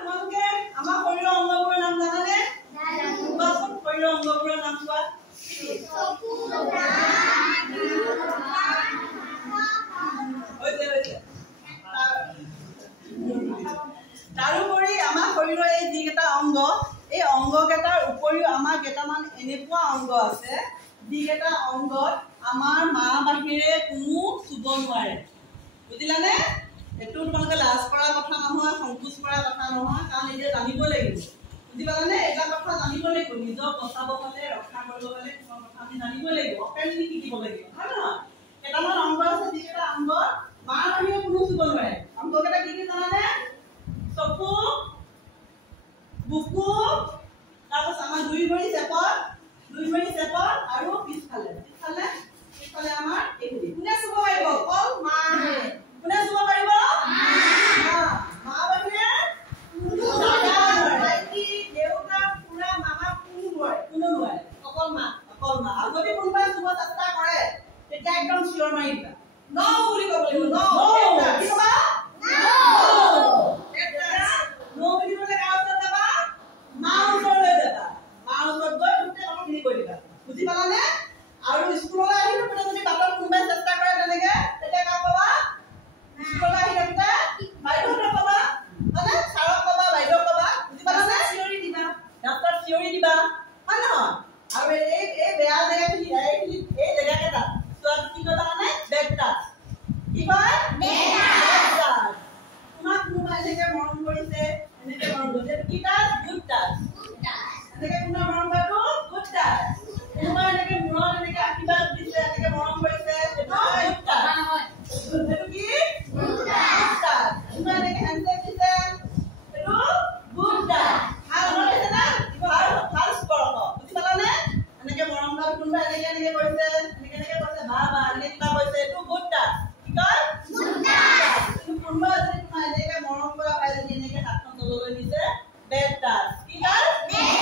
তোমালোকে আমাৰ শৰীৰৰ অংগবোৰৰ নাম জানানে? কোৱাচোন শৰীৰৰ অংগবোৰৰ নাম কোৱা। তাৰোপৰি আমাৰ শৰীৰৰ এই যিকেইটা অংগ, এই অংগকেইটাৰ উপৰিও আমাৰ কেইটামান এনেকুৱা অংগ আছে যিকেইটা অংগত আমাৰ মা বাহিৰে কোনো চুব নোৱাৰে। বুজিলানে? এইটো তোমালোকে লাজ কৰাৰ কথা নহয়, সংকোচ কৰাৰ কথা নহয়, কাৰণ এতিয়া জানিব লাগিব। বুজি পালানে? এটা কথা জানিব লাগিব, নিজক বচাব হ'লে, ৰক্ষা কৰিব হ'লে কিছুমান কথা আমি জানিব লাগিব, অপেনলি শিকিব লাগিব, হয় নহয়? কেইটামান অংগ আছে যিকেইটা অংগ মা বাহিৰে কোনো চুব নোৱাৰে। অংগকেইটা কি কি জানানে? চকু, বুকু, তাৰপাছত আমাৰ দুই ভৰি চেপত আৰু পিছফালে আমাৰ এইখিনি। কোনে চুব পাৰিব? অকল মাহে। কোনে চুব পাৰিব? মা বাহিৰে দেউতা, খুৰা, মামা কোনো নোৱাৰে, অকল মা। আৰু যদি কোনোবাই চুব চেষ্টা কৰে তেতিয়া একদম চিঞৰ মাৰি দিবা, ন বুলি ক'ব লাগিব। ন কি ক'বা? ন বুলি ক'লে কাৰ ওচৰত যাবা? মাৰ ওচৰলৈ যাবা। মাৰ ওচৰত গৈ গোটেই কথাখিনি কৈ দিবা। বুজি পালানে? আৰু স্কুললৈ আহি থাকোঁতে যদি বাটত কোনোবাই চেষ্টা কৰে তেনেকে, তেতিয়া কাক ক'বা? স্কুললৈ আহি থাকোঁতে বাইদেউহঁতক ক'বা, মানে ছাৰক ক'বা, বাইদেউক ক'বা। বুজি পালানে? চিঞৰি দিবা, ৰাস্তাত চিঞৰি দিবা, হয় নহয়? আৰু এই বেয়া জেগাখিনি, এই জেগাকেইটা চোৱাটো কি কয় জানানে? Bad touch. কি কয়? Bad touch. তোমাক কোনোবাই এনেকে মৰম কৰিছে, এনেকে মৰম কৰিছে, কি টাচ? Good touch. এনেকে কোনোবাই মৰম কৰাটো গুড টাচ। কোনোবাই এনেকে মূৰত এনেকে আশীৰ্বাদ দিছে, এনেকে মৰম কৰিছে, সেইটো গুড টাচ। সেইটো কি? Good touch. কোনোবাই এনেকে হেণ্ডশেক দিছে, সেইটো গুড টাচ। ভাল হৈছে না? ভাল স্পৰ্শ। বুজি পালানে? এনেকে মৰম কৰা কোনোবাই এনেকে কৰিছে, এনেকে কৈছে, বা এনেকে কিবা কৈছে, এইটো গুড টাচ। কি কয়? Good touch. কিন্তু কোনোবাই যদি তোমাক এনেকে মৰম কৰা পাই যদি এনেকে হাতখন তললৈ দিছে, বেড টাচ। কি কয়? Bad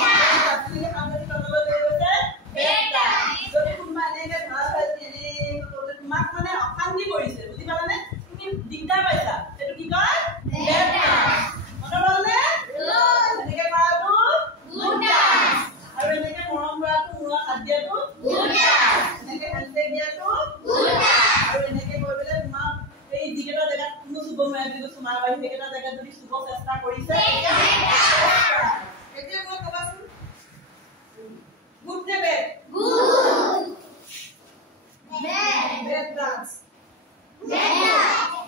touch. এনেকে হাতখন তললৈ লৈ গৈছে, বেড টাচ। যদি কোনোবাই এনেকে ভাল পাইছে, এনেকে তোমাক মানে অশান্তি কৰিছে, বুজি পালানে? তুমি দিগদাৰ পাইছা, সেইটো কি কয়? Bad touch. মনত হ'লনে? এনেকে কৰাটো গুড টাচ। আৰু এনেকে মৰম কৰাটো, মূৰত হাত দিয়াটো গুড টাচ। এনেকে হেণ্ডশেক দিয়াটো গুড টাচ। আৰু এনেকে কৈ পেলাই তোমাক এই যিকেইটা জেগাত কোনো চুব নোৱাৰে কিন্তু তোমাৰ বাহিৰে সেইকেইটা জেগাত যদি চুব চেষ্টা কৰিছে, এতিয়া মই ক'বাচোন, গুড নে bed? Good. Bad touch.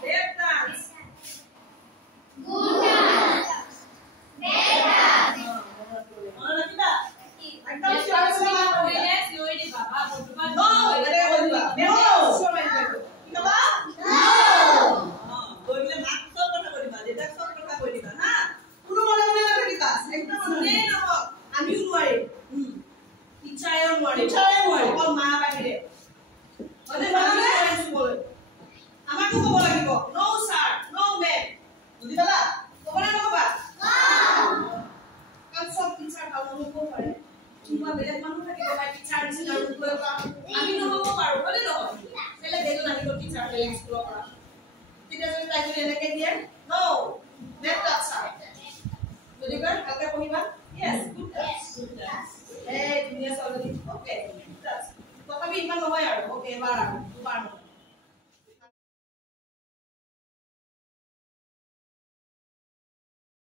Bad touch. Good touch. Bad touch. মনত ৰাখিবা? একদম চিঞৰি দিবা। নো এনেকে কৈ দিবা। নো চিঞৰি দিবা। কি ক'বা? নো। কৈ দিলে মাক চব কথা কৈ দিবা, দেউতাক চব কথা কৈ দিবা, হা? কোনো মনে মনে নাথাকিবা। একদম যোনেই নহওক, আমিও নোৱাৰিম। টিচাৰেও নোৱাৰিম, অকল মা বাহিৰে। আমাকো ক'ব লাগিব, নো ছাৰ, নো মেম। বুজি পালা? ক'ব নে নক'বা? কাৰণ চব টিচাৰ ভাল নহ'ব পাৰে। কোনোবা বেলেগ মানুহ থাকিব পাৰে, টিচাৰ নিচিনা ৰূপ লৈ কৰা। আমি নহ'ব পাৰোঁ, হয়নে নহয়? বেলেগ এজন আহিব টিচাৰ, বেলেগ স্কুলৰ পৰা। তেতিয়া যদি তাই যদি এনেকে দিয়ে, নো বেড টাচ ছাৰ। যদি কয় ভালকে পঢ়িবা, য়েছ গুড টাচ। এই ধুনীয়া ছোৱালী, অ'কে গুড টাচ। তথাপি ইমান নহয় আৰু, অ'কে এবাৰ আৰু দুবাৰ নহয়।